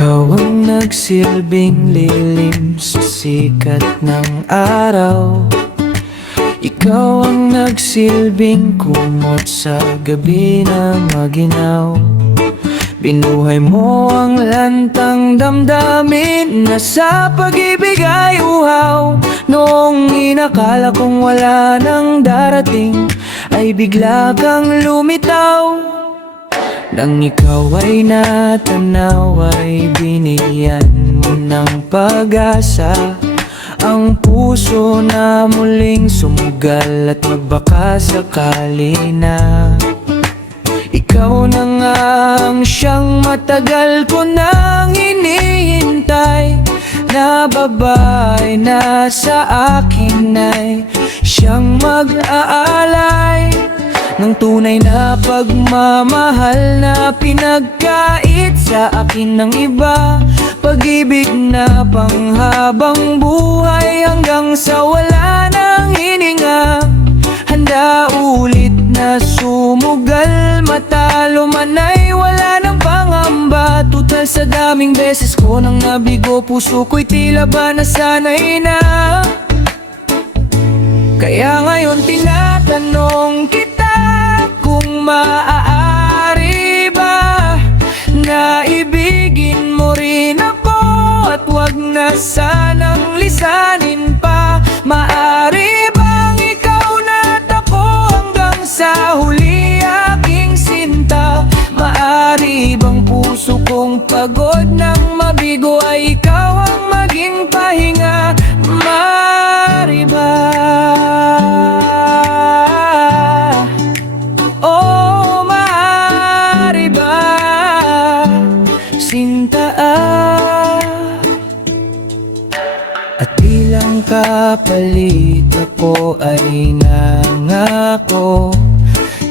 Ikaw ang nagsilbing lilim sa sikat ng araw. Ikaw ang nagsilbing kumot sa gabi na maginaw. Binuhay mo ang lantang damdamin na sa pag-ibig ay uhaw. Noong inakala kong wala nang darating, ay bigla kang lumitaw. Nang ikaw ay natanaw, ay binigyan mo ng pag-asa ang puso na muling sumugal at magbaka sakali na. Ikaw na nga ang siyang matagal ko nang hinihintay, na babae na sa akin ay siyang mag-aalay ng tunay na pagmamahal na pinagkait sa akin ng iba. Pag-ibig na panghabang buhay hanggang sa wala nang hininga. Handa ulit na sumugal, matalo man ay wala nang pangamba. Tutal sa daming beses ko nang nabigo, puso ko'y tila ba nasanay na. Kaya ngayon tinatanong kita kung maaari ba na ibigin mo rin ako, at wag na sanang lisanin pa. Maaari bang ikaw na ako hanggang sa huli aking sinta? Maaari bang puso kong pagod nang mabigo ay ikaw ang maging pahinga? Maaari ba? Oh, maaari ba, sinta? At bilang kapalit ako ay nangako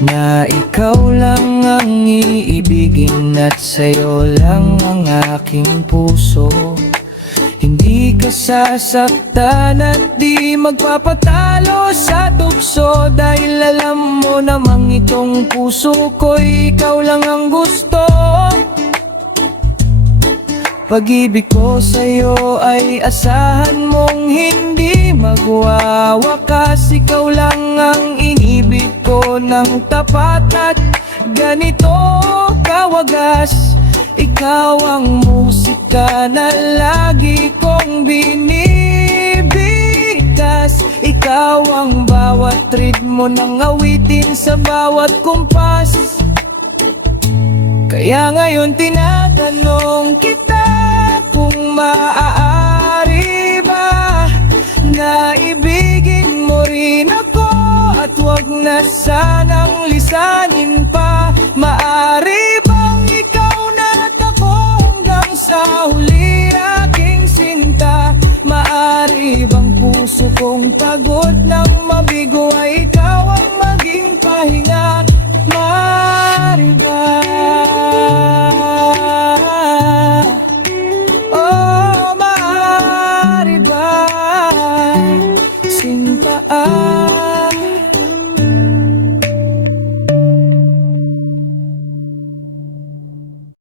na ikaw lang ang iibigin at sa'yo lang ang aking puso. Hindi ka sasaktan at di magpapatalo sa tukso, dahil alam mo namang itong puso ko'y ikaw lang ang gusto. Pag-ibig ko sa'yo ay asahan mong hindi magwawakas. Ikaw lang ang inibig ko ng tapat at ganito kawagas. Ikaw ang musika na lagi kong binibigkas. Ikaw ang bawat ritmo ng awitin sa bawat kumpas. Kaya ngayon tinatanong kita kung maaari ba na ibigin mo rin ako, at wag na sanang lisanin pa. Maaari bang ikaw na ako hanggang sa huli aking sinta? Maaari bang puso kong pagod